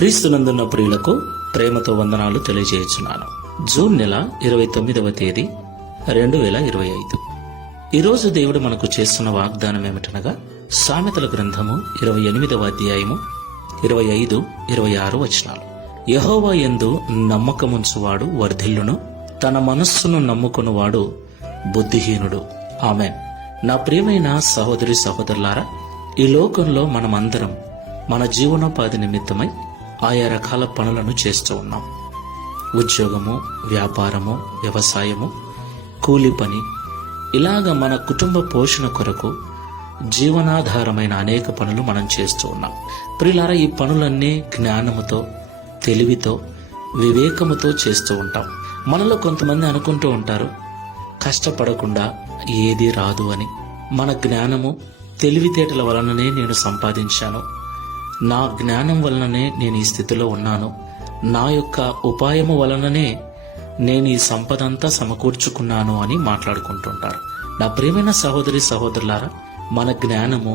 క్రీస్తునందున్న ప్రియులకు ప్రేమతో వందనాలు తెలియజేయుచున్నాను. జూన్ నెల 29వ తేదీ 2025. ఈరోజు దేవుడు మనకు చేస్తున్న వాగ్దానం ఏమిటనగా సామెతల గ్రంథము 28వ అధ్యాయము 25, 26 వచనాలు. యెహోవా యందు నమ్మకముంచువాడు వర్ధిల్లును, తన మనస్సును నమ్ముకునివాడు బుద్ధిహీనుడు. ఆమేన్. నా ప్రియమైన సహోదరి సహోదరులారా, ఈ లోకంలో మనమందరం మన జీవనోపాధి నిమిత్తమై ఆయా రకాల పనులను చేస్తూ ఉన్నాం. ఉద్యోగము, వ్యాపారము, వ్యవసాయము, కూలి పని, ఇలాగ మన కుటుంబ పోషణ కొరకు జీవనాధారమైన అనేక పనులు మనం చేస్తూ ఉన్నాం. ప్రియులారా, ఈ పనులన్నీ జ్ఞానముతో, తెలివితో, వివేకముతో చేస్తూ ఉంటాం. మనలో కొంతమంది అనుకుంటూ ఉంటారు, కష్టపడకుండా ఏదీ రాదు అని. మన జ్ఞానము, తెలివితేటల వలననే నేను సంపాదించాను, నా జ్ఞానం వలననే నేను ఈ స్థితిలో ఉన్నాను, నా యొక్క ఉపాయము వలననే నేను ఈ సంపదంతా సమకూర్చుకున్నాను అని మాట్లాడుకుంటుంటారు. నా ప్రియమైన సహోదరి సహోదరులారా, మన జ్ఞానము,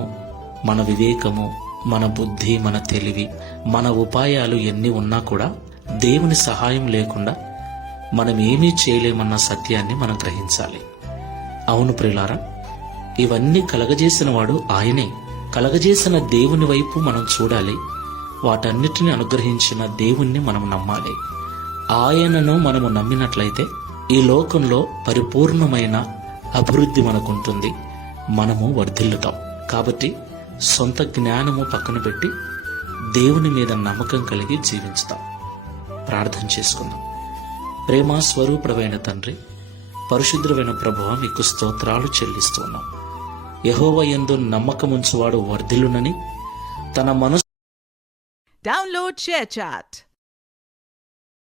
మన వివేకము, మన బుద్ధి, మన తెలివి, మన ఉపాయాలు ఎన్ని ఉన్నా కూడా దేవుని సహాయం లేకుండా మనం ఏమీ చేయలేమన్న సత్యాన్ని మనం గ్రహించాలి. అవును ప్రియులారా, ఇవన్నీ కలగజేసిన వాడు ఆయనే. కలగజేసిన దేవుని వైపు మనం చూడాలి. వాటన్నిటిని అనుగ్రహించిన దేవుణ్ణి మనం నమ్మాలి. ఆయనను మనము నమ్మినట్లయితే ఈ లోకంలో పరిపూర్ణమైన అభివృద్ధి మనకుంటుంది, మనము వర్ధిల్లుతాం. కాబట్టి సొంత జ్ఞానము పక్కన పెట్టి దేవుని మీద నమ్మకం కలిగి జీవించుతాం. ప్రార్థన చేసుకుందాం. ప్రేమ స్వరూపుడైన తండ్రి, పరిశుద్ధుడైన ప్రభువా, మీకు స్తోత్రాలు చెల్లిస్తున్నాం. యెహోవా యందు నమ్మకముంచువాడు వర్ధిల్లునని తన మనసు. Download ShareChat.